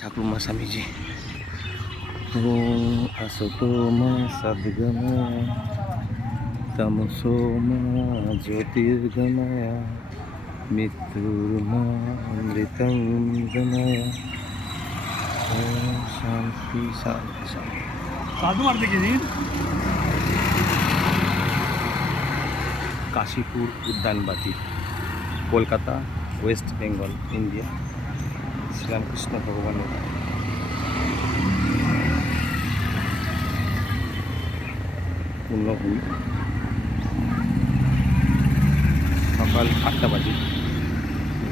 ঠাকুরমা স্বামীজি। ওম আসতোমা সদ্গময় তমসোমা জ্যোতির্গময় মৃত্যুর্মা অমৃতং গময়। ওম শান্তি শান্তি শান্তি। साधु मार देखिए কাশীপুর উদ্যানবাটি, কলকাতা, ওয়েস্ট বেঙ্গল, ইন্ডিয়া। শ্রীরামকৃষ্ণ ভগবানের পূর্ণভূমি। সকাল 8টা বাজে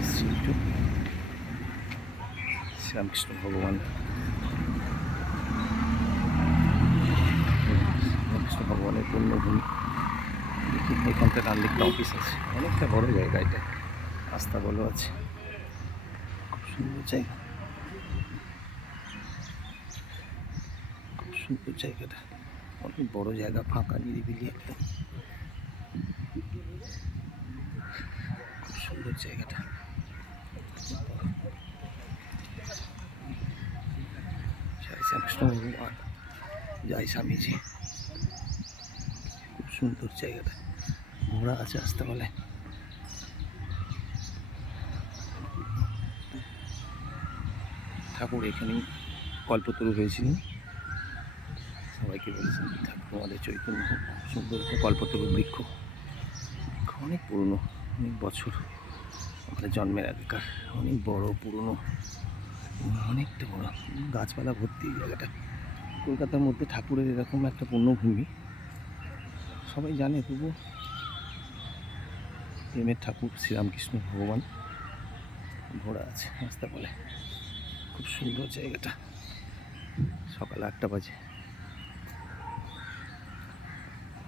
এসেছি একটু শ্রীরামকৃষ্ণ ভগবান শ্রীরামকৃষ্ণ ভগবানের পূর্ণভূমি। এখানটা ডান দিকটা অফিস আছে, অনেকটা বড় জায়গা এটা, রাস্তাগুলো আছে, খুব সুন্দর জায়গা, খুব সুন্দর জায়গাটা, অনেক বড় জায়গা, ফাঁকা নিরিবিলি একদম, খুব সুন্দর জায়গাটা। জয় শ্রীরামকৃষ্ণ ভগবান, জয় স্বামীজি। খুব সুন্দর জায়গাটা, ঘোড়া আছে রাস্তাবেলায়। ঠাকুর এখানেই কল্পতরু হয়েছিলেন, সবাইকে বলেছেন ঠাকুর আমাদের চৈতন্য সুন্দর কল্পতরু বৃক্ষ, অনেক পুরনো, অনেক বছর আমাদের জন্মের আগেকার, অনেক বড় পুরনো, অনেকটা বড়, গাছপালা ভর্তি জায়গাটা। কলকাতার মধ্যে ঠাকুরের এরকম একটা পূর্ণভূমি সবাই জানে, তবু প্রেমের ঠাকুর শ্রীরামকৃষ্ণ ভগবান, ঘোড়া আছে রাস্তা বলে, খুব সুন্দর জায়গাটা। সকাল 8টা বাজে,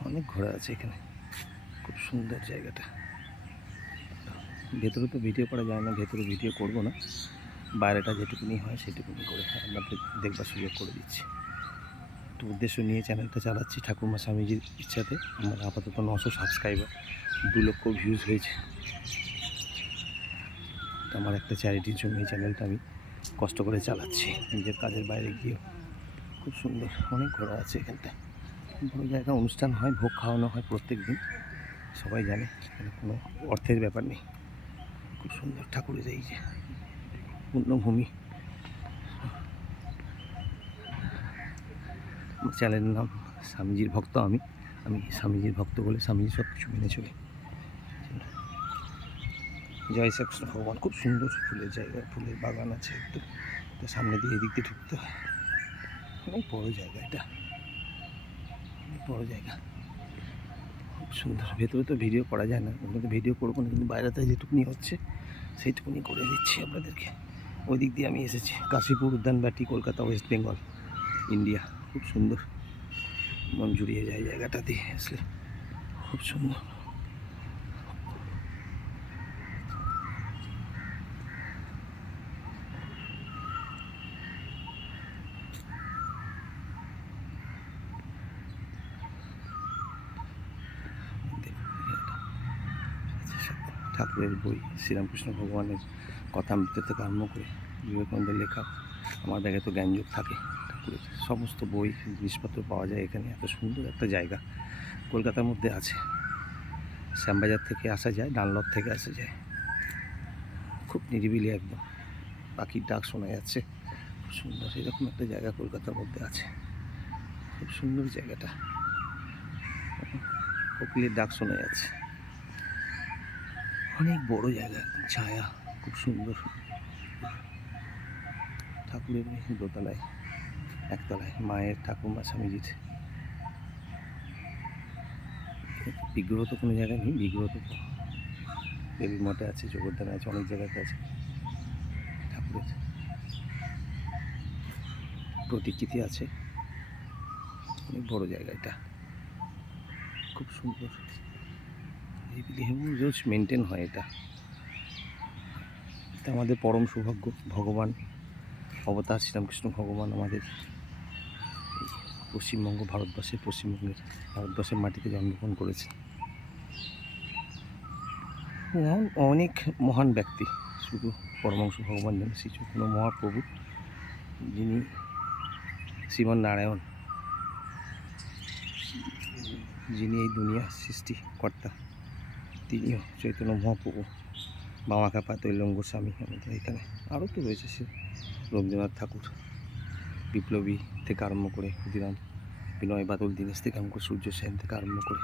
অনেক ঘোড়া আছে এখানে, খুব সুন্দর জায়গাটা। ভেতরে তো ভিডিও করা যায় না, ভেতরে ভিডিও করব না, বাইরেটা যেটুকুনি হয় সেটুকুনি করে আপনাদের দেখবার সুযোগ করে দিচ্ছি। একটু উদ্দেশ্য নিয়ে চ্যানেলটা চালাচ্ছি ঠাকুরমা স্বামীজির ইচ্ছাতে। আমার আপাতত 900 সাবস্ক্রাইবার, 2 লক্ষ ভিউজ হয়েছে। আমার একটা চ্যারিটির জন্য এই চ্যানেলটা আমি কষ্ট করে চালাচ্ছি, নিজের কাজের বাইরে গিয়েও। খুব সুন্দর, অনেক ঘোরা আছে এখানটায়, বড় জায়গা, অনুষ্ঠান হয়, ভোগ খাওয়ানো হয় প্রত্যেক দিন, সবাই জানে, এখানে কোনো অর্থের ব্যাপার নেই। খুব সুন্দর ঠাকুরের এই যে পূর্ণভূমি। আমার চ্যানেলের নাম স্বামীজির ভক্ত। আমি স্বামীজির ভক্ত বলে স্বামীজি সব কিছু মেনে চলি। জয় শ্রীকৃষ্ণ ভগবান। খুব সুন্দর ফুলের জায়গা, ফুলের বাগান আছে একটু, তো সামনে দিয়ে এদিক দিয়ে ঢুকতে হয়। অনেক বড় জায়গা এটা, অনেক বড় জায়গা, খুব সুন্দর। ভেতরে তো ভিডিও করা যায় না, ওখানে তো ভিডিও করবো না, কিন্তু বাইরেতে যেটুকুনি হচ্ছে সেইটুকুনি করে দিচ্ছি আপনাদেরকে। ওই দিক দিয়ে আমি এসেছি, কাশীপুর উদ্যানবাটি, কলকাতা, ওয়েস্ট বেঙ্গল, ইন্ডিয়া। খুব সুন্দর, মন জুড়িয়ে যায় জায়গাটা দিয়ে আসলে, খুব সুন্দর। ঠাকুরের বই, শ্রীরামকৃষ্ণ ভগবানের কথামৃত থেকে আরম্ভ করে বিবেকানন্দের লেখা, আমার ব্যাগে তো জ্ঞানযোগ থাকে, ঠাকুরের সমস্ত বই জিনিসপত্র পাওয়া যায় এখানে। এত সুন্দর একটা জায়গা কলকাতার মধ্যে আছে। শ্যামবাজার থেকে আসা যায়, ডানলপ থেকে আসা যায়, খুব নিরিবিলি একদম, পাখির ডাক শোনা যাচ্ছে, খুব সুন্দর। এরকম একটা জায়গা কলকাতার মধ্যে আছে, খুব সুন্দর জায়গাটা, কোকিলের ডাক শোনা যাচ্ছে, অনেক বড় জায়গা, একদম ছায়া, খুব সুন্দর। ঠাকুরের দোতলায়, একতলায় মায়ের, ঠাকুরমা স্বামীজির বিগ্রহ তো কোনো জায়গায় নেই, বিগ্রহ তো দেবী মঠে আছে, জগদ্ধানে আছে, অনেক জায়গাতে আছে। ঠাকুরের প্রতিকৃতি আছে, অনেক বড় জায়গা এটা, খুব সুন্দর। রোজ মেনটেন হয় এটা, এটা আমাদের পরম সৌভাগ্য। ভগবান অবতার শ্রীরামকৃষ্ণ ভগবান আমাদের পশ্চিমবঙ্গ, ভারতবর্ষের মাটিতে জন্মগ্রহণ করেছে। অনেক মহান ব্যক্তি, শুধু পরমাংশ ভগবান জানে, শ্রী চৈতন্য মহাপ্রভু যিনি শ্রীমান নারায়ণ, যিনি এই দুনিয়া সৃষ্টিকর্তা, তিনিও চৈতন্য মহাপ্রভু, বামাখ্যাপা তৈলঙ্গ গোস্বামী আমাদের এখানে। আরও তো রয়েছে সে রবীন্দ্রনাথ ঠাকুর, বিপ্লবী থেকে আরম্ভ করে ক্ষুদিরাম, বিনয় বাদল দীনেশ থেকে আরম্ভ করে সূর্য সেন থেকে আরম্ভ করে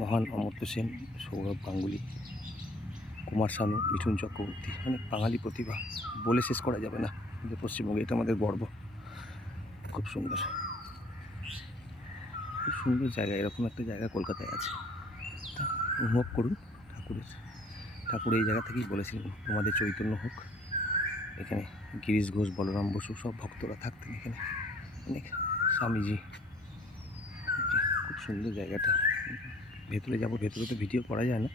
মহান অমর্ত্য সেন, সৌরভ গাঙ্গুলি, কুমার শানু, মিঠুন চক্রবর্তী, অনেক বাঙালি প্রতিভা বলে শেষ করা যাবে না। যে পশ্চিমবঙ্গে এটা আমাদের গর্ব। খুব সুন্দর, খুব সুন্দর জায়গা। এরকম একটা জায়গা কলকাতায় আছে, তা অনুভব করুন। ঠাকুর এই জায়গা থেকেই বলেছিলেন তোমাদের চৈতন্য হোক। এখানে গিরিশ ঘোষ, বলরাম বসু সব ভক্তরা থাকতেন এখানে, অনেক স্বামীজি। খুব সুন্দর জায়গাটা। ভেতরে যাবো, ভেতরে তো ভিডিও করা যায় না,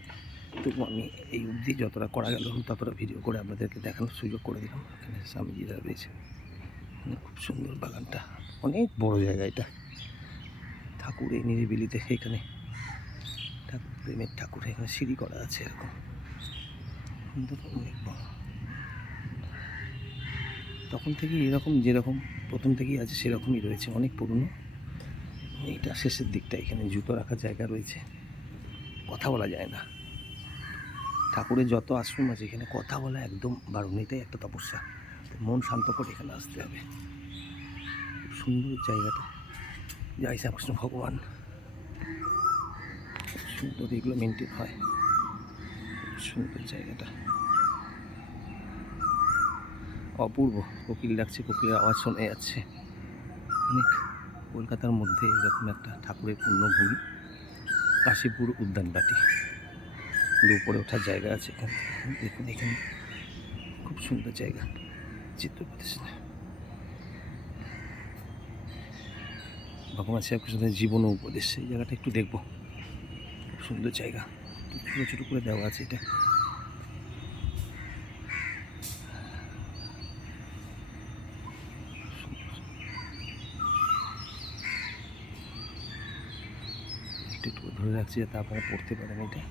তবু আমি এই অবধি যতটা করা গেল ততটা ভিডিও করে আপনাদেরকে দেখানোর সুযোগ করে দিলাম। এখানে স্বামীজিরা রয়েছে, খুব সুন্দর বাগানটা, অনেক বড় জায়গা এটা। ঠাকুর এই নিরিবিলিতে, এখানে ঠাকুর প্রেমের ঠাকুর, এখানে সিঁড়ি করা আছে এরকম সুন্দর, অনেক বড়। তখন থেকেই এরকম, যেরকম প্রথম থেকেই আছে সেরকমই রয়েছে, অনেক পুরনো। এইটা শেষের দিকটা, এখানে জুতো রাখার জায়গা রয়েছে, কথা বলা যায় না। ঠাকুরের যত আশ্রম আছে এখানে কথা বলা একদম বারণ, এটাই একটা তপস্যা। মন শান্ত করে এখানে আসতে হবে। খুব সুন্দর জায়গাটা, জয় শ্রীকৃষ্ণ ভগবান। খুব সুন্দর এগুলো মেনটেন হয়, খুব সুন্দর জায়গাটা, অপূর্ব। কোকিল ডাকছে, কোকিলের আওয়াজ শোনা যাচ্ছে। অনেক কলকাতার মধ্যে এরকম একটা ঠাকুরের পূর্ণভূমি, কাশীপুর উদ্যানবাটি, উপরে ওঠার জায়গা আছে এখানে। দেখুন এখানে খুব সুন্দর জায়গা, চিত্র প্রদর্শন। ভগবান শ্রীকৃষ্ণের জীবন ও উপদেশ, এই জায়গাটা একটু দেখবো। খুব সুন্দর জায়গা, ছোটো ছোটো করে দেওয়া আছে এটা। একটু একটু ধরে রাখছি যাতে আপনারা পড়তে পারেন। এটা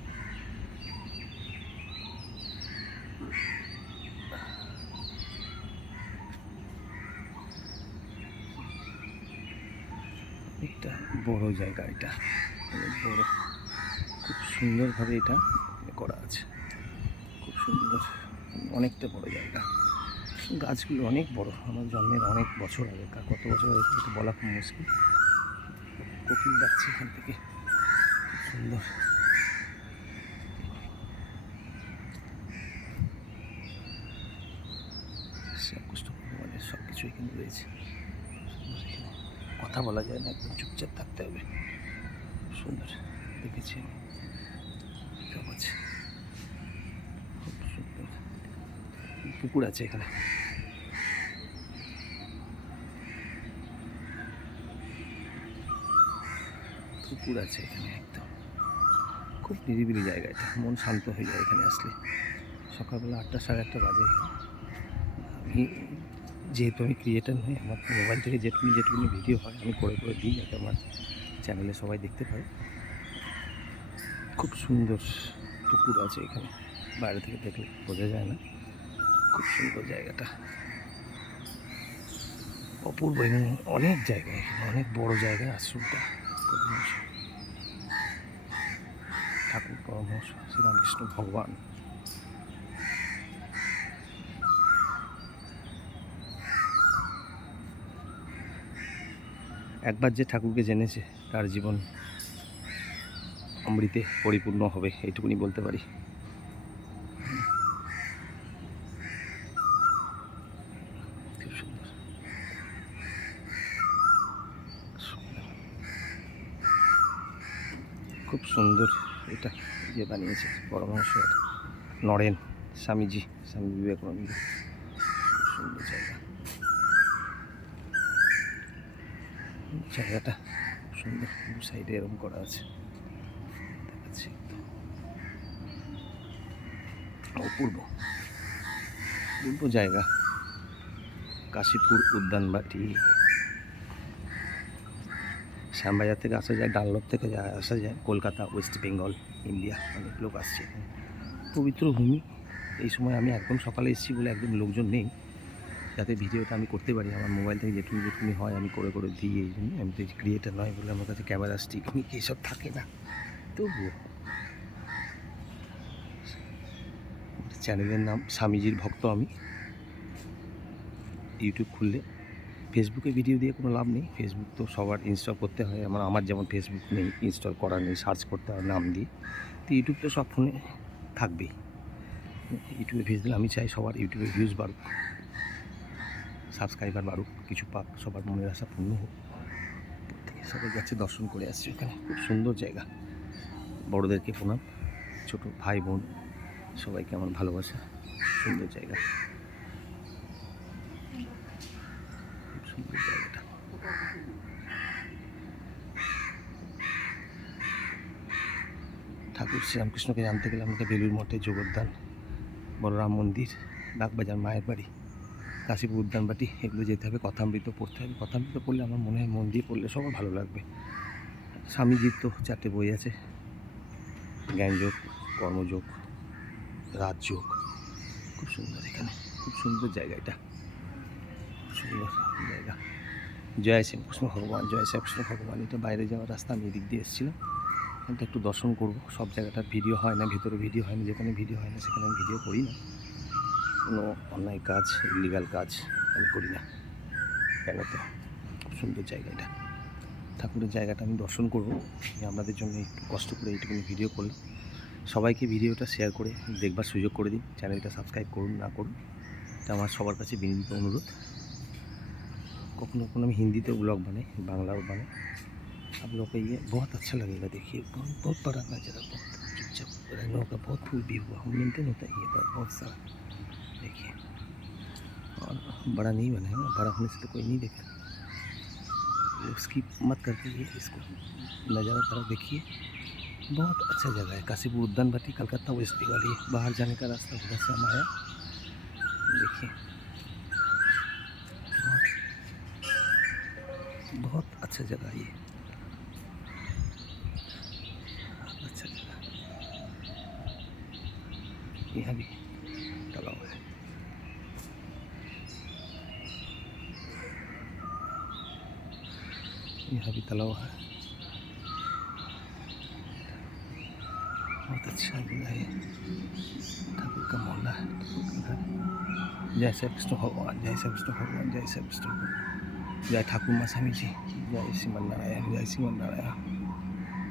একটা বড় জায়গা, এটা অনেক বড়, খুব সুন্দরভাবে এটা করা আছে, খুব সুন্দর, অনেকটা বড় জায়গা। গাছগুলো অনেক বড়, আমার জন্মের অনেক বছর আগেকার, কত বছর আগে এটা বলা খুব মুশকিল। কোকিল ডাকছে এখান থেকে, খুব সুন্দর। শ্রীকৃষ্ণ ভগবানের সব কিছু এখানে রয়েছে। এখানে কথা বলা যায় না, একদম চুপচাপ থাকতে হবে। সুন্দর দেখেছি, সব আছে, খুব সুন্দর। পুকুর আছে এখানে, পুকুর আছে এখানে, একদম খুব নিরিবিলি জায়গা। এটা মন শান্ত হয়ে যায় এখানে আসলে। সকালবেলা 8টা, 8:30 বাজে। আমি যেহেতু আমি ক্রিয়েটার নই, আমার মোবাইল থেকে যেটুকুনি ভিডিও হয় আমি করে করে দিই, যাতে আমার চ্যানেলে সবাই দেখতে পায়। খুব সুন্দর পুকুর আছে এখানে, বাইরে থেকে দেখলে বোঝা যায় না। খুব সুন্দর জায়গাটা, অপূর্ব, এবং অনেক জায়গায়, অনেক বড় জায়গায় আশ্রমটা। ঠাকুর পরমহংস শ্রীরামকৃষ্ণ ভগবান। একবার যে ঠাকুরকে জেনেছে তার জীবন অমৃতে পরিপূর্ণ হবে, এইটুকুনি বলতে পারি। খুব সুন্দর, খুব সুন্দর। এটা যে বানিয়েছে পরমহংস নরেন, স্বামী বিবেকানন্দ। খুব সুন্দর জায়গা, জায়গাটা খুব সুন্দর। দু সাইডে এরকম করা আছে, দেখাচ্ছি, অপূর্ব অপূর্ব জায়গা। কাশীপুর উদ্যানবাটি, শ্যামবাজার থেকে আসা যায়, ডানলপ থেকে আসা যায়, কলকাতা, ওয়েস্ট বেঙ্গল, ইন্ডিয়া, অনেক লোক আসছে এখানে। পবিত্র ভূমি। এই সময় আমি একদম সকালে এসেছি বলে একদম লোকজন নেই, যাতে ভিডিওটা আমি করতে পারি আমার মোবাইল থেকে যেটুকু যেটুকুনি হয় আমি করে করে দিই। এই জন্য আমি তো ক্রিয়েটার নয় বলে আমার কাছে ক্যামেরা স্টিক এইসব থাকে না। তবুও চ্যানেলের নাম স্বামীজির ভক্ত আমি। ইউটিউব খুললে ফেসবুকে ভিডিও দিয়ে কোনো লাভ নেই। ফেসবুক তো সবার ইনস্টল করতে হয়। আমার যেমন ফেসবুক নেই, ইনস্টল করা নেই, সার্চ করতে হয় নাম দিয়ে। তো ইউটিউব তো সব ফোনে থাকবেই। ইউটিউবে ভিউজ দিলে আমি চাই সবার ইউটিউবে ভিউজ বাড়ুক, সাবস্ক্রাইবার বাড়ুক, কিছু পাক, সবার মনের আশা পূর্ণ হোক। সবাই যাচ্ছে দর্শন করে আসছে ওখানে। খুব সুন্দর জায়গা। বড়োদেরকে প্রণাম, ছোটো ভাই বোন সবাইকে আমার ভালোবাসা। সুন্দর জায়গা, খুব সুন্দর জায়গাটা। ঠাকুর শ্রীরামকৃষ্ণকে জানতে গেলে আমাকে বেলুর মঠে যোগদান, বলরাম মন্দির, বাগবাজার মায়ের বাড়ি, কাশীপুর উদ্যানবাটি এগুলো যেতে হবে। কথামৃত পড়তে হবে। কথামৃত পড়লে আমার মনে হয় মন দিয়ে পড়লে সবার ভালো লাগবে। স্বামীজির তো 4টে বই আছে, জ্ঞানযোগ, কর্মযোগ, রাজযোগ। খুব সুন্দর এখানে, খুব সুন্দর জায়গা এটা, খুব সুন্দর জায়গা। জয় শ্রীকৃষ্ণ ভগবান, জয় শ্রীকৃষ্ণ ভগবান। এটা বাইরে যাওয়ার রাস্তা, আমি এদিক দিয়ে এসেছিলাম। কিন্তু একটু দর্শন করবো। সব জায়গাটার ভিডিও হয় না, ভেতরে ভিডিও হয় না, যেখানে ভিডিও হয় না সেখানে আমি ভিডিও করি না। কোনো অন্যায় কাজ, ইলিগাল কাজ আমি করি না। কেন তো খুব সুন্দর জায়গা এটা, ঠাকুরের জায়গাটা আমি দর্শন করবো। আপনাদের জন্য একটু কষ্ট করে এইটুকুনি ভিডিও করলাম। সবাইকে ভিডিওটা শেয়ার করে দেখবার সুযোগ করে দিন। চ্যানেলটা সাবস্ক্রাইব করুন না করুন, এটা আমার সবার কাছে বিনীত অনুরোধ। कखनो कखनो मैं हिंदी तो ब्लॉग बने, बांग्ला बने। आप लोग को ये बहुत अच्छा लगेगा। देखिए बहुत बड़ा नज़ारा, बहुत चुपचाप रहने का, बहुत फुल भी हुआ मेंटेन होता है ये पर बहुत सारा। देखिए, और बड़ा नहीं बना है ना, बड़ा होने से तो कोई नहीं देखता। उसकी मत करके ये इसको नज़ारा तरफ देखिए, बहुत अच्छा जगह है। काशीपुर उद्यानवाटी, कलकत्ता, वेस्ट बंगाल। ये बाहर जाने का रास्ता उधर से हम आया। देखिए बहुत अच्छा जगह है ये, अच्छा जगह। यहाँ भी तालाब है, यहाँ भी तालाब है। बहुत अच्छा जगह है, ठाकुर का मोहल्ला है, ठाकुर का घर। जय श्री कृष्ण भगवान, जय श्री कृष्ण भगवान, जय श्री कृष्ण भगवान, जय ठाकुर माँ स्वामी जी, जय श्रीमन नारायण, जय श्रीमन नारायण।